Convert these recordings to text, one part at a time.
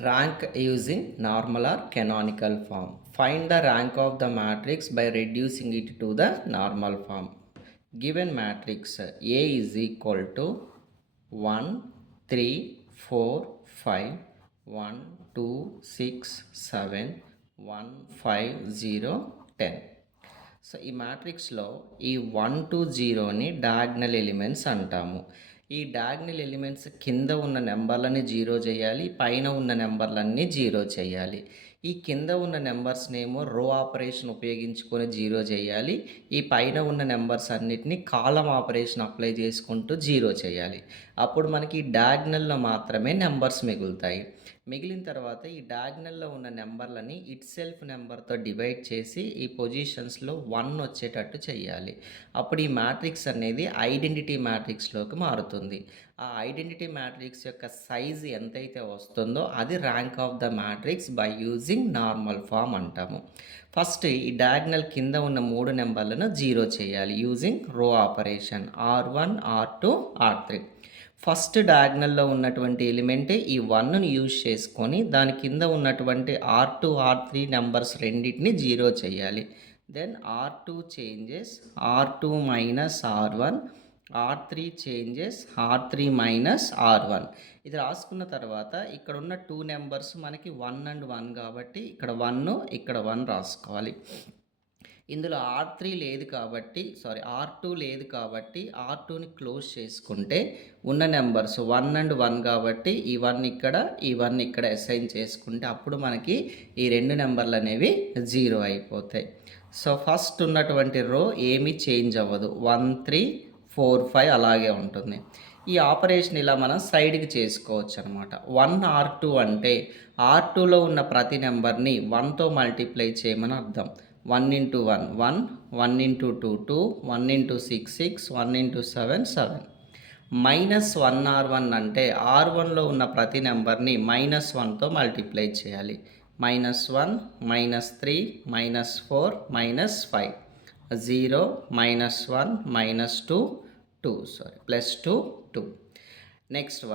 Rank using normal or canonical form. Find the rank of the matrix by reducing it to the normal form. Given matrix A is equal to 1, 3, 4, 5, 1, 2, 6, 7, 1, 5, 0, 10. So ఈ మ్యాట్రిక్స్లో ఈ 1 to 0ని diagonal elements అంటాము. ఈ diagonal elements కింద ఉన్న నెంబర్లని zero చేయాలి, పైన ఉన్న నెంబర్లన్నీ zero చేయాలి. ఈ కింద ఉన్న నెంబర్స్నేమో రో ఆపరేషన్ ఉపయోగించుకొని జీరో చేయాలి, ఈ పైన ఉన్న నెంబర్స్ అన్నిటిని కాలం ఆపరేషన్ అప్లై చేసుకుంటూ జీరో చేయాలి. అప్పుడు మనకి డయాగ్నల్లో మాత్రమే నెంబర్స్ మిగులుతాయి. మిగిలిన తర్వాత ఈ డయాగ్నల్లో ఉన్న నెంబర్లని ఇట్ సెల్ఫ్ నెంబర్తో డివైడ్ చేసి ఈ పొజిషన్స్లో 1 వచ్చేటట్టు చేయాలి. అప్పుడు ఈ మ్యాట్రిక్స్ అనేది ఐడెంటిటీ మ్యాట్రిక్స్లోకి మారుతుంది. ఆ ఐడెంటిటీ మ్యాట్రిక్స్ యొక్క సైజు ఎంతైతే వస్తుందో అది rank of the matrix by using normal form అంటాము. ఫస్ట్ ఈ డయాగ్నల్ కింద ఉన్న 3 నెంబర్లను జీరో చేయాలి యూజింగ్ రో operation R1, R2, R3. First డయాగ్నల్లో ఉన్నటువంటి ఎలిమెంటే ఈ 1ని యూజ్ చేసుకొని దాని కింద ఉన్నటువంటి R2, R3 నెంబర్స్ రెండింటిని జీరో చేయాలి. Then R2 changes R2 minus R1, R3 changes R3 minus R1. ఇది రాసుకున్న తర్వాత ఇక్కడ ఉన్న 2 నెంబర్స్ మనకి 1 అండ్ 1 కాబట్టి ఇక్కడ 1 ఇక్కడ 1 రాసుకోవాలి. ఇందులో R2 లేదు కాబట్టి R2ని క్లోజ్ చేసుకుంటే ఉన్న నెంబర్స్ 1 అండ్ 1 కాబట్టి ఈ 1 ఇక్కడ, ఈ 1 ఇక్కడ అసైన్ చేసుకుంటే అప్పుడు మనకి ఈ 2 నెంబర్లు అనేవి జీరో అయిపోతాయి. సో ఫస్ట్ ఉన్నటువంటి రో ఏమీ చేంజ్ అవ్వదు, 1, 3, 4, 5 అలాగే ఉంటుంది. ఈ ఆపరేషన్ ఇలా మనం సైడ్కి చేసుకోవచ్చు అనమాట. 1 R2 అంటే R2లో ఉన్న ప్రతి నెంబర్ని 1తో మల్టిప్లై చేయమని అర్థం. 1 into 1, 1, 1 into 2, 2, 1 into 6, 6, 1 into 7, 7. Minus 1 R1 అంటే R1లో ఉన్న ప్రతి నెంబర్ని -1తో మల్టిప్లై చేయాలి. -1, -3, -4, -5, 0, -1, -2, 2, +2, 2. Next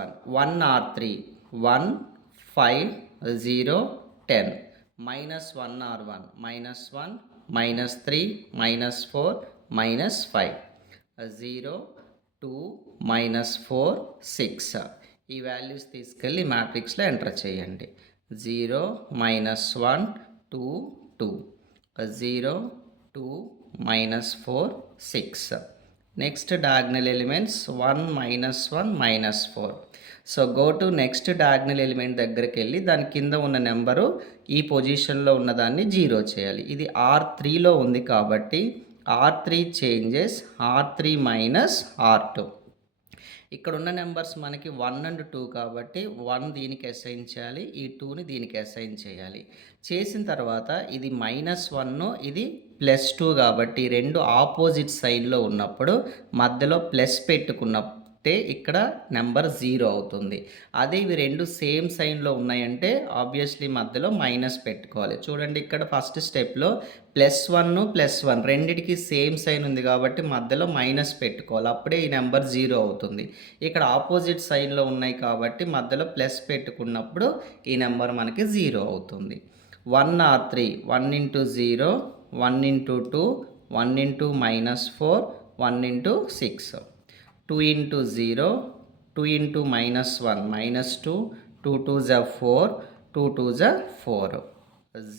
1 R3, 1, 5, 0, 10. -1 R1, -1, -3, -4, -5, 0, 2, -4, 6. ఈ వాల్యూస్ తీసుకెళ్ళి మ్యాట్రిక్స్లో ఎంటర్ చేయండి. 0, -1, 2, 2, 0, 2, -4, 6. Next diagonal elements 1, -1, -4. So go to next diagonal element దగ్గరికి వెళ్ళి దాని కింద ఉన్న నెంబరు ఈ పొజిషన్లో ఉన్నదాన్ని జీరో చేయాలి. ఇది R3లో ఉంది కాబట్టి R3 changes R3 minus R2. ఇక్కడ ఉన్న నెంబర్స్ మనకి 1 అండ్ 2 కాబట్టి 1 దీనికి అసైన్ చేయాలి, ఈ 2ని దీనికి అసైన్ చేయాలి. చేసిన తర్వాత ఇది -1, ఇది +2 కాబట్టి రెండు ఆపోజిట్ సైడ్లో ఉన్నప్పుడు మధ్యలో ప్లస్ పెట్టుకున్నప్పుడు ఇక్కడ నెంబర్ 0 అవుతుంది. అదే ఇవి రెండు సేమ్ సైన్లో ఉన్నాయంటే ఆబ్వియస్లీ మధ్యలో మైనస్ పెట్టుకోవాలి. చూడండి ఇక్కడ ఫస్ట్ స్టెప్లో +1, +1 రెండిటికి సేమ్ సైన్ ఉంది కాబట్టి మధ్యలో మైనస్ పెట్టుకోవాలి, అప్పుడే ఈ నెంబర్ 0 అవుతుంది. ఇక్కడ ఆపోజిట్ సైన్లో ఉన్నాయి కాబట్టి మధ్యలో ప్లస్ పెట్టుకున్నప్పుడు ఈ నెంబర్ మనకి 0 అవుతుంది. 1 R3, 1 into 0, 1 into 2, 1 into -4, 1 into 6. 2 into 0, 2 into -1, -2, 2 2s are 4, 2 2s are 4,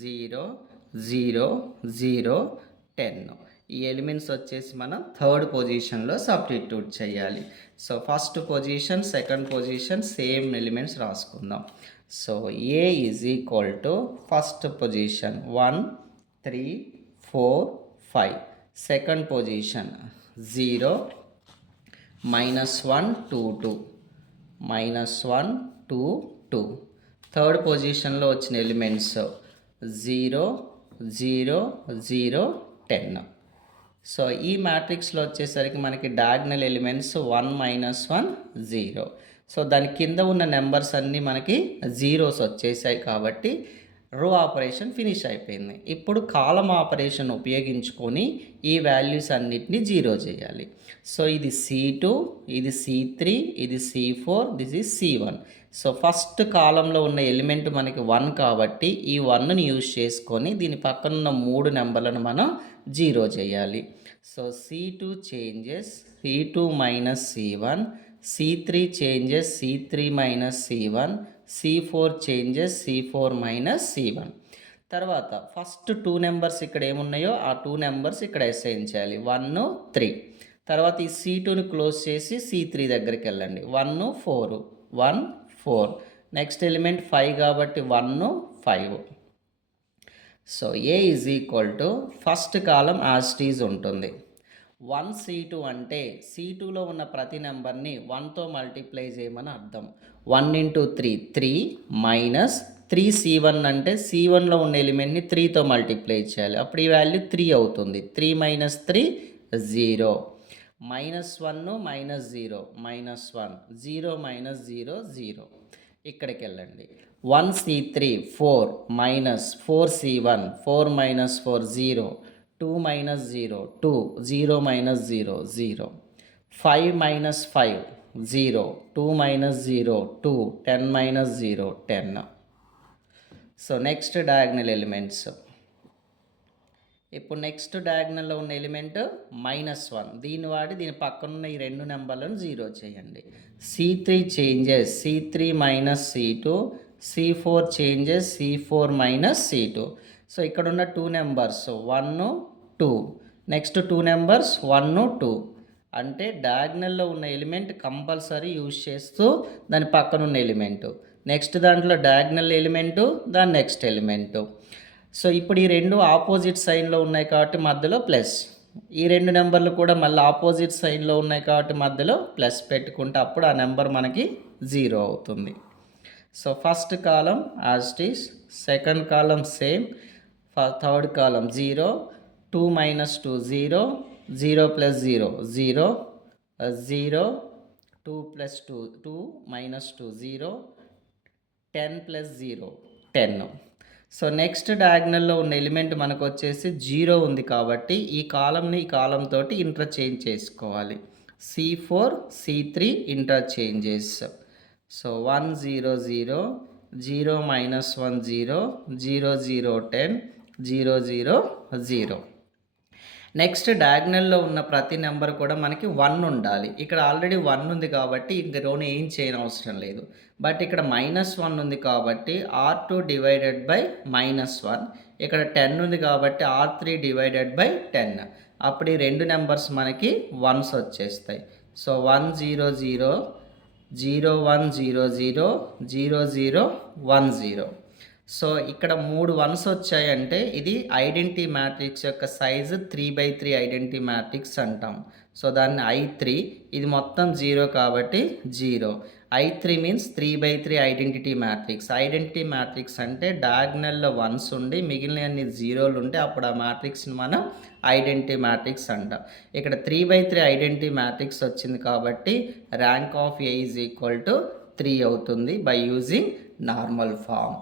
0, 0, 0, 10. ఈ ఎలిమెంట్స్ వచ్చేసి మనం థర్డ్ పొజిషన్లో సబ్స్టిట్యూట్ చేయాలి. So first position, second position same elements రాసుకుందాం. So A is equal to first position 1, 3, 4, 5. Second position 0, -1, 2, 2, -1, 2, 2. Third పొజిషన్లో వచ్చిన elements 0, 0, 0, 10. So ఈ మ్యాట్రిక్స్లో వచ్చేసరికి మనకి డయాగ్నల్ ఎలిమెంట్స్ 1, -1, 0. సో దాని కింద ఉన్న నెంబర్స్ అన్నీ మనకి జీరోస్ వచ్చేసాయి కాబట్టి రో ఆపరేషన్ ఫినిష్ అయిపోయింది. ఇప్పుడు కాలమ్ ఆపరేషన్ ఉపయోగించుకొని ఈ వాల్యూస్ అన్నిటిని జీరో చేయాలి. సో ఇది C2, ఇది C3, ఇది C4, this is C1. So first కాలంలో ఉన్న ఎలిమెంట్ మనకి 1 కాబట్టి ఈ 1ని యూజ్ చేసుకొని దీని పక్కన ఉన్న 3 నెంబర్లను మనం జీరో చేయాలి. So C2 changes C2 minus C1, C3 changes C3 minus C1, C4 changes C4 minus C1. తర్వాత ఫస్ట్ 2 నెంబర్స్ ఇక్కడ ఏమున్నాయో ఆ 2 నెంబర్స్ ఇక్కడ అసైన్ చేయాలి. 1, 3. తర్వాత ఈ C2ని క్లోజ్ చేసి C3 దగ్గరికి వెళ్ళండి. 1, 4, 1, 4. నెక్స్ట్ ఎలిమెంట్ 5 కాబట్టి 1, 5. So A is equal to first column as it is ఉంటుంది. 1 C2 అంటే C2లో ఉన్న ప్రతి నెంబర్ని 1తో మల్టిప్లై చేయమని అర్థం. 1 × 3 3 మైనస్ 3 C1 అంటే C1లో ఉన్న ఎలిమెంట్ని 3తో మల్టిప్లై చేయాలి. అప్పుడు ఈ వాల్యూ 3 అవుతుంది. 3 మైనస్ 3 0. -1 -0 -1 0 మైనస్ 0 0. ఇక్కడికి వెళ్ళండి. 1 C3 4 minus 4 C1 4 minus 4 0. 2 minus 0 2 0 minus 0 0. 5 minus 5 0. 2 minus 0 2. 10 minus 0 10. So next diagonal elements. ఇప్పుడు నెక్స్ట్ డయాగ్నల్లో ఉన్న ఎలిమెంట్ -1. దీన్ని వాడి దీని పక్కన ఉన్న ఈ 2 నెంబర్లను జీరో చేయండి. C3 changes C3 minus C2, C4 changes C4 minus C2. So ఇక్కడ ఉన్న 2 నెంబర్స్ 1, 2. Next 2 numbers 1, 2. అంటే డయాగ్నల్లో ఉన్న ఎలిమెంట్ కంపల్సరీ యూజ్ చేస్తూ దాని పక్కన ఉన్న ఎలిమెంటు, నెక్స్ట్ దాంట్లో డయాగ్నల్ ఎలిమెంటు, దాని నెక్స్ట్ ఎలిమెంటు. సో ఇప్పుడు ఈ 2 ఆపోజిట్ సైన్లో ఉన్నాయి కాబట్టి మధ్యలో ప్లస్. ఈ 2 నెంబర్లు కూడా మళ్ళీ ఆపోజిట్ సైన్లో ఉన్నాయి కాబట్టి మధ్యలో ప్లస్ పెట్టుకుంటే అప్పుడు ఆ నెంబర్ మనకి 0 అవుతుంది. So first column as it is, second column same, third column 0, 2 minus 2 0, 0 plus 0 0, 0, 2 plus 2 2 minus 2 0, 10 plus 0 10. So next డయాగ్నల్లో ఉన్న ఎలిమెంట్ మనకు వచ్చేసి 0 ఉంది కాబట్టి ఈ కాలంని ఈ కాలం తోటి ఇంటర్చేంజ్ చేసుకోవాలి. C4 C3 interchanges. So 1 0 0, 0 minus 1 0, 0 0 10, 0 0 0. Next డయాగ్నల్లో ఉన్న ప్రతి నెంబర్ కూడా మనకి 1 ఉండాలి. ఇక్కడ ఆల్రెడీ 1 ఉంది కాబట్టి ఇంక రోని ఏం చేయని అవసరం లేదు. బట్ ఇక్కడ -1 ఉంది కాబట్టి R2 డివైడెడ్ బై -1. ఇక్కడ 10 ఉంది కాబట్టి R3 డివైడెడ్ బై 10. అప్పుడు ఈ 2 నెంబర్స్ మనకి 1s వచ్చేస్తాయి. సో 1 0 0, 0 1 0 0, 0 0 1 0. సో ఇక్కడ 3 1s వచ్చాయంటే ఇది ఐడెంటిటీ మ్యాట్రిక్స్ యొక్క సైజు 3/3 ఐడెంటిటీ మ్యాట్రిక్స్ అంటాం. సో దాన్ని I3, ఇది మొత్తం 0 కాబట్టి 0. I3 means 3/3 identity matrix. Identity matrix అంటే డయాగ్నల్లో 1s ఉండి మిగిలిన అన్ని 0లు ఉంటే అప్పుడు ఆ మ్యాట్రిక్స్ని మనం ఐడెంటిటీ మ్యాట్రిక్స్ అంటాం. ఇక్కడ 3/3 ఐడెంటిటీ మ్యాట్రిక్స్ వచ్చింది కాబట్టి rank of A is equal to 3 అవుతుంది బై యూజింగ్ నార్మల్ ఫామ్.